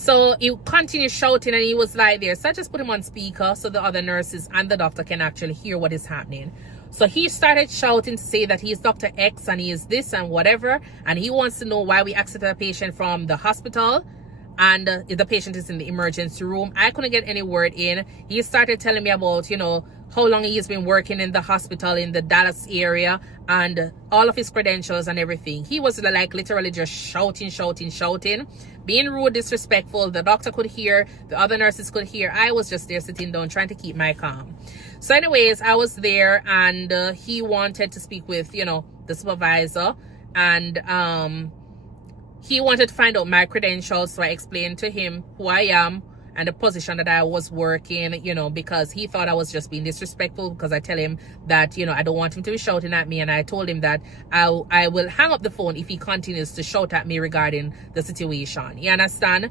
So he continued shouting and he was like there. So I just put him on speaker so the other nurses and the doctor can actually hear what is happening. So he started shouting to say that he is Dr. X and he is this and whatever. And he wants to know why we accepted a patient from the hospital. And if the patient is in the emergency room. I couldn't get any word in. He started telling me about, you know, how long he's been working in the hospital in the Dallas area and all of his credentials and everything. He was like literally just shouting, being rude, disrespectful. The doctor could hear, the other nurses could hear. I was just there sitting down trying to keep my calm. So anyways, I was there and he wanted to speak with, you know, the supervisor, and he wanted to find out my credentials. So I explained to him who I am and the position that I was working, you know, because he thought I was just being disrespectful because I tell him that, you know, I don't want him to be shouting at me. And I told him that I will hang up the phone if he continues to shout at me regarding the situation. You understand?